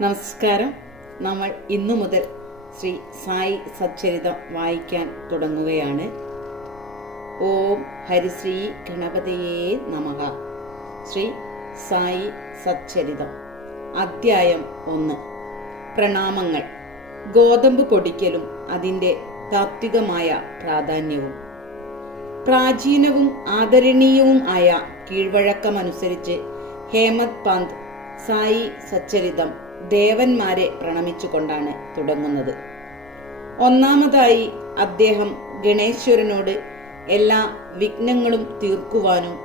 നമസ്കാരം. നമ്മൾ ഇന്നു മുതൽ ശ്രീ സായി സച്ചരിതം വായിക്കാൻ തുടങ്ങുകയാണ്. ഓം ഹരിശ്രീ ഗണപതിയേ നമഃ. ശ്രീ സായി സച്ചരിതം അധ്യായം 1. പ്രണാമങ്ങൾ. ഗോതമ്പ് പൊടിക്കലും അതിൻ്റെ താത്വികമായ പ്രാധാന്യവും. പ്രാചീനവും ആദരണീയവും ആയ കീഴ്വഴക്കമനുസരിച്ച് ഹേമത് പന്ത് സായി സച്ചരിതം ദേവന്മാരെ പ്രണമിച്ചുകൊണ്ടാണ് തുടങ്ങുന്നത്. ഒന്നാമതായി അദ്ദേഹം ഗണേശ്വരനോട് എല്ലാ വിഘ്നങ്ങളും തീർക്കുവാനും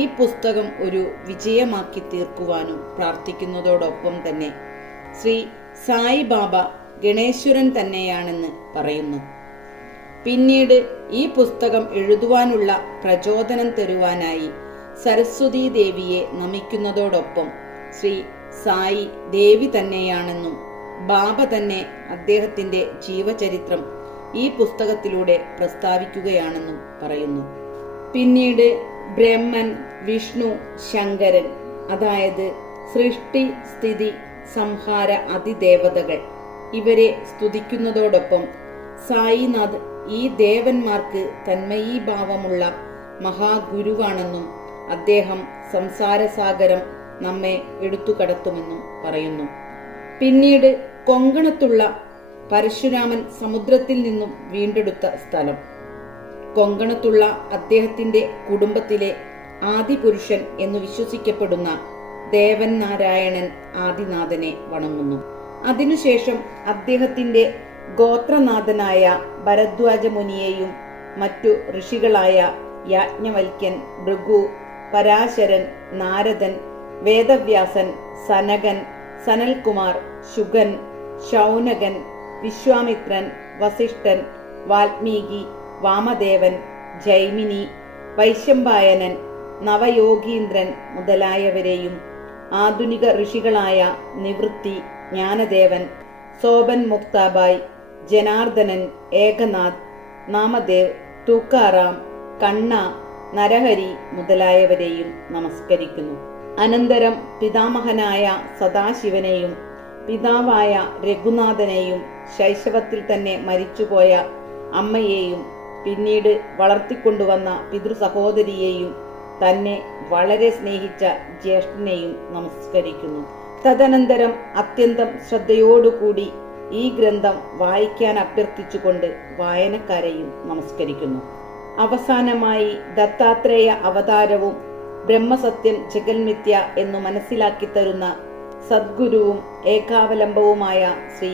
ഈ പുസ്തകം ഒരു വിജയമാക്കി തീർക്കുവാനും പ്രാർത്ഥിക്കുന്നതോടൊപ്പം തന്നെ ശ്രീ സായി ബാബ ഗണേശ്വരൻ തന്നെയാണെന്ന് പറയുന്നു. പിന്നീട് ഈ പുസ്തകം എഴുതുവാനുള്ള പ്രചോദനം തരുവാനായി സരസ്വതി ദേവിയെ നമിക്കുന്നതോടൊപ്പം ശ്രീ സായി ദേവി തന്നെയാണെന്നും ബാബ തന്നെ അദ്ദേഹത്തിന്റെ ജീവചരിത്രം ഈ പുസ്തകത്തിലൂടെ പ്രസ്താവിക്കുകയാണെന്നും പറയുന്നു. പിന്നീട് ബ്രഹ്മൻ, വിഷ്ണു, ശങ്കരൻ, അതായത് സൃഷ്ടി, സ്ഥിതി, സംഹാര അതിദേവതകൾ ഇവരെ സ്തുതിക്കുന്നതോടൊപ്പം സായിനാഥ് ഈ ദേവന്മാർക്ക് തന്മയീഭാവമുള്ള മഹാഗുരുവാണെന്നും അദ്ദേഹം സംസാരസാഗരം നമ്മെ എടുത്തുകടത്തുമെന്നും പറയുന്നു. പിന്നീട് കൊങ്കണത്തുള്ള പരശുരാമൻ സമുദ്രത്തിൽ നിന്നും വീണ്ടെടുത്ത സ്ഥലം, കൊങ്കണത്തുള്ള അദ്ദേഹത്തിന്റെ കുടുംബത്തിലെ ആദിപുരുഷൻ എന്നു വിശ്വസിക്കപ്പെടുന്ന ദേവൻ നാരായണൻ ആദിനാഥനെ വണങ്ങുന്നു. അതിനുശേഷം അദ്ദേഹത്തിന്റെ ഗോത്രനാഥനായ ഭരദ്വാജ മുനിയെയും മറ്റു ഋഷികളായ യാജ്ഞവൽക്യൻ, ഭൃഗു, പരാശരൻ, നാരദൻ, വേദവ്യാസൻ, സനകൻ, സനൽകുമാർ, ശുഗൻ, ശൗനകൻ, വിശ്വാമിത്രൻ, വസിഷ്ഠൻ, വാൽമീകി, വാമദേവൻ, ജൈമിനി, വൈശമ്പായനൻ, നവയോഗീന്ദ്രൻ മുതലായവരെയും ആധുനിക ഋഷികളായ നിവൃത്തി, ജ്ഞാനദേവൻ, സോബൻ മുക്താബായ്, ജനാർദ്ദനൻ, ഏകനാഥ്, നാമദേവ്, തുക്കാറാം, കണ്ണ, നരഹരി മുതലായവരെയും നമസ്കരിക്കുന്നു. അനന്തരം പിതാമഹനായ സദാശിവനെയും പിതാവായ രഘുനാഥനെയും ശൈശവത്തിൽ തന്നെ മരിച്ചുപോയ അമ്മയെയും പിന്നീട് വളർത്തിക്കൊണ്ടുവന്ന പിതൃസഹോദരിയെയും തന്നെ വളരെ സ്നേഹിച്ച ജ്യേഷ്ഠനെയും നമസ്കരിക്കുന്നു. തദനന്തരം അത്യന്തം ശ്രദ്ധയോടുകൂടി ഈ ഗ്രന്ഥം വായിക്കാൻ അഭ്യർത്ഥിച്ചുകൊണ്ട് വായനക്കാരെയും നമസ്കരിക്കുന്നു. അവസാനമായി ദത്താത്രേയ അവതാരവും ബ്രഹ്മസത്യം ജഗൽമിഥ്യ എന്നു മനസ്സിലാക്കി തരുന്ന സദ്ഗുരുവും ഏകാവലംബവുമായ ശ്രീ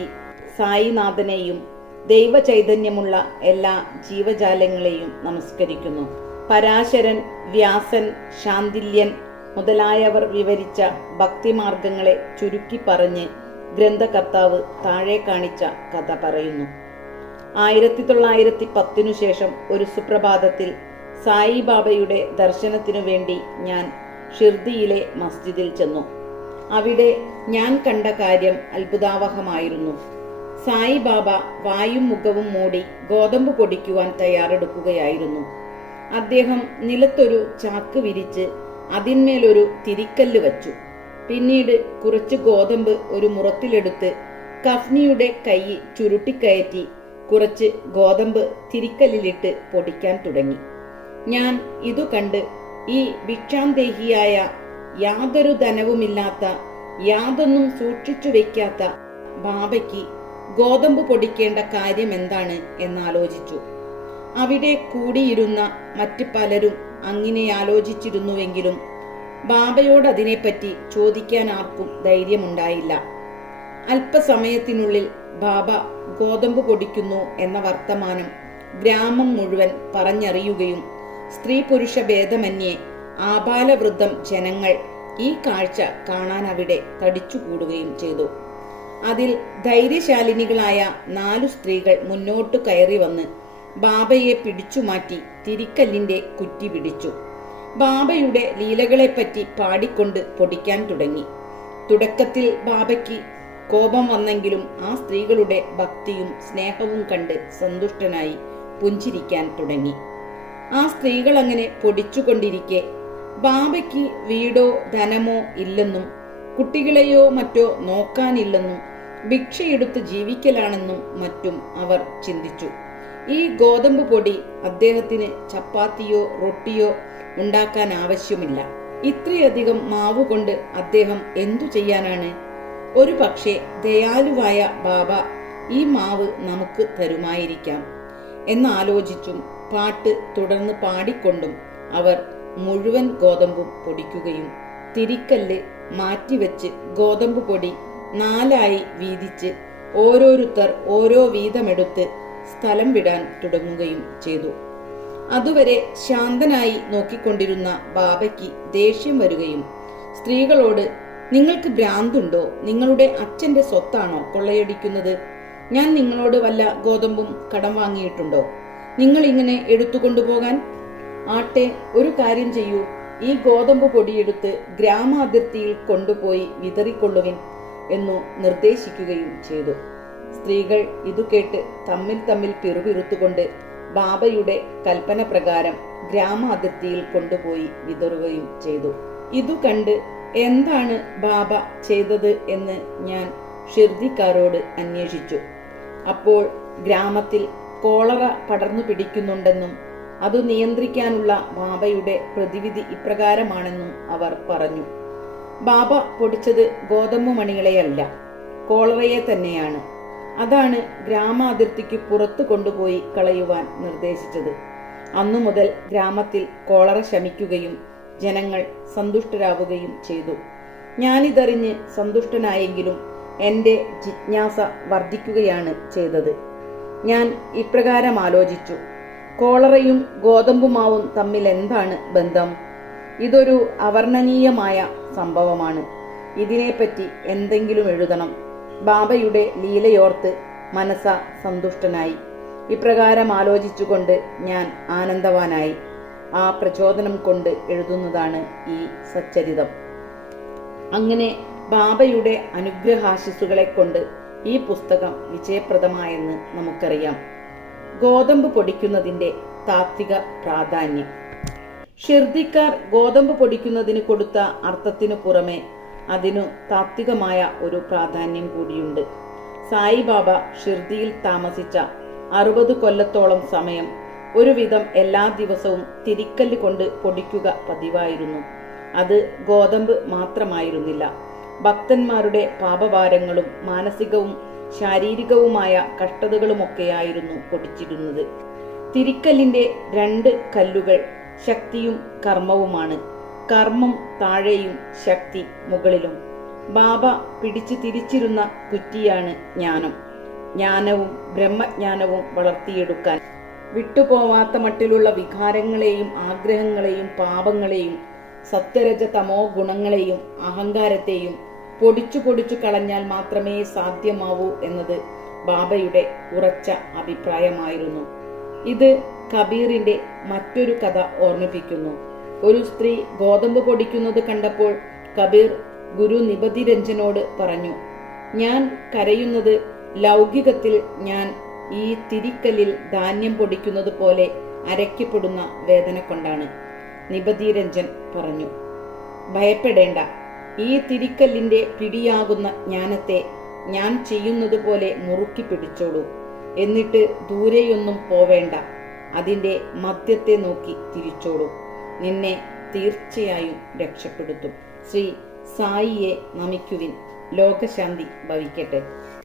സായിനാഥനെയും ദൈവചൈതന്യമുള്ള എല്ലാ ജീവജാലങ്ങളെയും നമസ്കരിക്കുന്നു. പരാശരൻ, വ്യാസൻ, ശാന്തില്യൻ മുതലായവർ വിവരിച്ച ഭക്തിമാർഗങ്ങളെ ചുരുക്കി പറഞ്ഞ് ഗ്രന്ഥകർത്താവ് താഴെ കാണിച്ച കഥ പറയുന്നു. 1910 ശേഷം ഒരു സുപ്രഭാതത്തിൽ സായിബാബയുടെ ദർശനത്തിനു വേണ്ടി ഞാൻ ഷിർദിയിലെ മസ്ജിദിൽ ചെന്നു. അവിടെ ഞാൻ കണ്ട കാര്യം അത്ഭുതാവഹമായിരുന്നു. സായിബാബ വായും മുഖവും മൂടി ഗോതമ്പ് പൊടിക്കുവാൻ തയ്യാറെടുക്കുകയായിരുന്നു. അദ്ദേഹം നിലത്തൊരു ചാക്ക് വിരിച്ച് അതിന്മേലൊരു തിരിക്കല്ല് വച്ചു. പിന്നീട് കുറച്ച് ഗോതമ്പ് ഒരു മുറത്തിലെടുത്ത് കഫ്നിയുടെ കൈ ചുരുട്ടിക്കയറ്റി കുറച്ച് ഗോതമ്പ് തിരിക്കല്ലിലിട്ട് പൊടിക്കാൻ തുടങ്ങി. ഞാൻ ഇതു കണ്ട് ഈ ഭിക്ഷാന്തേഹിയായ, യാതൊരു ധനവുമില്ലാത്ത, യാതൊന്നും സൂക്ഷിച്ചു വെക്കാത്ത ബാബയ്ക്ക് ഗോതമ്പ് പൊടിക്കേണ്ട കാര്യം എന്താണ് എന്നാലോചിച്ചു. അവിടെ കൂടിയിരുന്ന മറ്റ് പലരും അങ്ങനെ ആലോചിച്ചിരുന്നുവെങ്കിലും ബാബയോട് അതിനെപ്പറ്റി ചോദിക്കാൻ ആർക്കും ധൈര്യമുണ്ടായില്ല. അല്പസമയത്തിനുള്ളിൽ ബാബ ഗോതമ്പ് പൊടിക്കുന്നു എന്ന വർത്തമാനം ഗ്രാമം മുഴുവൻ പറഞ്ഞറിയുകയും സ്ത്രീ പുരുഷ ഭേദമന്യേ ആബാലവൃദ്ധം ജനങ്ങൾ ഈ കാഴ്ച കാണാൻ അവിടെ തടിച്ചുകൂടുകയും ചെയ്തു. അതിൽ ധൈര്യശാലിനികളായ 4 സ്ത്രീകൾ മുന്നോട്ടു കയറി വന്ന് ബാബയെ പിടിച്ചുമാറ്റി തിരിക്കല്ലിന്റെ കുറ്റി പിടിച്ചു. ബാബയുടെ ലീലകളെപ്പറ്റി പാടിക്കൊണ്ട് പൊടിക്കാൻ തുടങ്ങി. തുടക്കത്തിൽ ബാബയ്ക്ക് കോപം വന്നെങ്കിലും ആ സ്ത്രീകളുടെ ഭക്തിയും സ്നേഹവും കണ്ട് സന്തുഷ്ടനായി പുഞ്ചിരിക്കാൻ തുടങ്ങി. ആ സ്ത്രീകൾ അങ്ങനെ പൊടിച്ചുകൊണ്ടിരിക്കെ ബാബയ്ക്ക് വീടോ ധനമോ ഇല്ലെന്നും കുട്ടികളെയോ മറ്റോ നോക്കാനില്ലെന്നും ഭിക്ഷയെടുത്ത് ജീവിക്കലാണെന്നും മറ്റും അവർ ചിന്തിച്ചു. ഈ ഗോതമ്പ് പൊടി അദ്ദേഹത്തിന് ചപ്പാത്തിയോ റൊട്ടിയോ ഉണ്ടാക്കാൻ ആവശ്യമില്ല. ഇത്രയധികം മാവ് കൊണ്ട് അദ്ദേഹം എന്തു ചെയ്യാനാണ്? ഒരു പക്ഷേ ദയാലുവായ ബാബ ഈ മാവ് നമുക്ക് തരുമായിരിക്കാം എന്നാലോചിച്ചും പാട്ട് തുടർന്ന് പാടിക്കൊണ്ടും അവർ മുഴുവൻ ഗോതമ്പും പൊടിക്കുകയും തിരിക്കല്ല് മാറ്റിവെച്ച് ഗോതമ്പ് പൊടി 4 വീതിച്ച് ഓരോരുത്തർ ഓരോ വീതമെടുത്ത് സ്ഥലം വിടാൻ തുടങ്ങുകയും ചെയ്തു. അതുവരെ ശാന്തനായി നോക്കിക്കൊണ്ടിരുന്ന ബാബയ്ക്ക് ദേഷ്യം വരികയും സ്ത്രീകളോട്, നിങ്ങൾക്ക് ഭ്രാന്തുണ്ടോ? നിങ്ങളുടെ അച്ഛന്റെ സ്വത്താണോ കൊള്ളയടിക്കുന്നത്? ഞാൻ നിങ്ങളോട് വല്ല ഗോതമ്പും കടം വാങ്ങിയിട്ടുണ്ടോ നിങ്ങൾ ഇങ്ങനെ എടുത്തുകൊണ്ടുപോകാൻ? ആട്ടെ, ഒരു കാര്യം ചെയ്യൂ, ഈ ഗോതമ്പ് പൊടിയെടുത്ത് ഗ്രാമാതിർത്തിയിൽ കൊണ്ടുപോയി വിതറിക്കൊള്ളുവിൻ എന്നു നിർദ്ദേശിക്കുകയും ചെയ്തു. സ്ത്രീകൾ ഇതു കേട്ട് തമ്മിൽ പിറുപിറുത്തുകൊണ്ട് ബാബയുടെ കൽപ്പന പ്രകാരം ഗ്രാമാതിർത്തിയിൽ കൊണ്ടുപോയി വിതറുകയും ചെയ്തു. ഇതു കണ്ട് എന്താണ് ബാബ ചെയ്തത് എന്ന് ഞാൻ ഷിർദിക്കാരോട് അന്വേഷിച്ചു. അപ്പോൾ ഗ്രാമത്തിൽ കോളറ പടർന്നു പിടിക്കുന്നുണ്ടെന്നും അത് നിയന്ത്രിക്കാനുള്ള ബാബയുടെ പ്രതിവിധി ഇപ്രകാരമാണെന്നും അവർ പറഞ്ഞു. ബാബ പൊടിച്ചത് ഗോതമ്പ് മണികളെയല്ല, കോളറയെ തന്നെയാണ്. അതാണ് ഗ്രാമാതിർത്തിക്ക് പുറത്തു കൊണ്ടുപോയി കളയുവാൻ നിർദ്ദേശിച്ചത്. അന്നു മുതൽ ഗ്രാമത്തിൽ കോളറ ശമിക്കുകയും ജനങ്ങൾ സന്തുഷ്ടരാവുകയും ചെയ്തു. ഞാനിതറിഞ്ഞ് സന്തുഷ്ടനായെങ്കിലും എൻ്റെ ജിജ്ഞാസ വർദ്ധിക്കുകയാണ് ചെയ്തത്. ഞാൻ ഇപ്രകാരം ആലോചിച്ചു, കോളറയും ഗോതമ്പുമാവും തമ്മിൽ എന്താണ് ബന്ധം? ഇതൊരു അവർണ്ണനീയമായ സംഭവമാണ്. ഇതിനെപ്പറ്റി എന്തെങ്കിലും എഴുതണം. ബാബയുടെ ലീലയോർത്ത് മനസ്സ സന്തുഷ്ടനായി. ഇപ്രകാരം ആലോചിച്ചുകൊണ്ട് ഞാൻ ആനന്ദവാനായി. ആ പ്രചോദനം കൊണ്ട് എഴുതുന്നതാണ് ഈ സച്ചരിതം. അങ്ങനെ ബാബയുടെ അനുഗ്രഹാശിസുകളെ കൊണ്ട് ഈ പുസ്തകം വിജയപ്രദമായെന്ന് നമുക്കറിയാം. ഗോതമ്പ് പൊടിക്കുന്നതിന്റെ താത്വിക പ്രാധാന്യം. ഷിർദിക്കാർ ഗോതമ്പ് പൊടിക്കുന്നതിന് കൊടുത്ത അർത്ഥത്തിനു പുറമെ അതിനു താത്വികമായ ഒരു പ്രാധാന്യം കൂടിയുണ്ട്. സായിബാബ ഷിർദിയിൽ താമസിച്ച 60 കൊല്ലത്തോളം സമയം ഒരുവിധം എല്ലാ ദിവസവും തിരിക്കല്ല് കൊണ്ട് പൊടിക്കുക പതിവായിരുന്നു. അത് ഗോതമ്പ് മാത്രമായിരുന്നില്ല. ഭക്തന്മാരുടെ പാപഭാരങ്ങളും മാനസികവും ശാരീരികവുമായ കഷ്ടതകളുമൊക്കെയായിരുന്നു പൊടിച്ചിരുന്നത്. തിരിക്കല്ലിന്റെ 2 കല്ലുകൾ ശക്തിയും കർമ്മവുമാണ്. കർമ്മം താഴെയും ശക്തി മുകളിലും. ബാബ പിടിച്ചു തിരിച്ചിരുന്ന കുറ്റിയാണ് ജ്ഞാനം. ജ്ഞാനവും ബ്രഹ്മജ്ഞാനവും വളർത്തിയെടുക്കാൻ വിട്ടുപോവാത്ത മട്ടിലുള്ള വികാരങ്ങളെയും ആഗ്രഹങ്ങളെയും പാപങ്ങളെയും സത്യരജ തമോ ഗുണങ്ങളെയും അഹങ്കാരത്തെയും പൊടിച്ചു കളഞ്ഞാൽ മാത്രമേ സാധ്യമാവൂ എന്നത് ബാബയുടെ ഉറച്ച അഭിപ്രായമായിരുന്നു. ഇത് കബീറിന്റെ മറ്റൊരു കഥ ഓർമ്മിപ്പിക്കുന്നു. ഒരു സ്ത്രീ ഗോതമ്പ് പൊടിക്കുന്നത് കണ്ടപ്പോൾ കബീർ ഗുരു നിബതിരഞ്ജനോട് പറഞ്ഞു, ഞാൻ കരയുന്നത് ലൗകികത്തിൽ ഞാൻ ഈ തിരിക്കല്ലിൽ ധാന്യം പൊടിക്കുന്നത് പോലെ അരയ്ക്കപ്പെടുന്ന വേദന കൊണ്ടാണ്. നിബതിരഞ്ജൻ പറഞ്ഞു, ഭയപ്പെടേണ്ട, ഈ തിരിക്കല്ലിന്റെ പിടിയാകുന്ന ജ്ഞാനത്തെ ഞാൻ ചെയ്യുന്നത് പോലെ മുറുക്കി പിടിച്ചോളൂ. എന്നിട്ട് ദൂരെയൊന്നും പോവേണ്ട, അതിന്റെ മധ്യത്തെ നോക്കി തിരിച്ചോളൂ. നിന്നെ തീർച്ചയായും രക്ഷപ്പെടുത്തും. ശ്രീ സായിയെ നമിക്കുവിൻ. ലോകശാന്തി ഭവിക്കട്ടെ.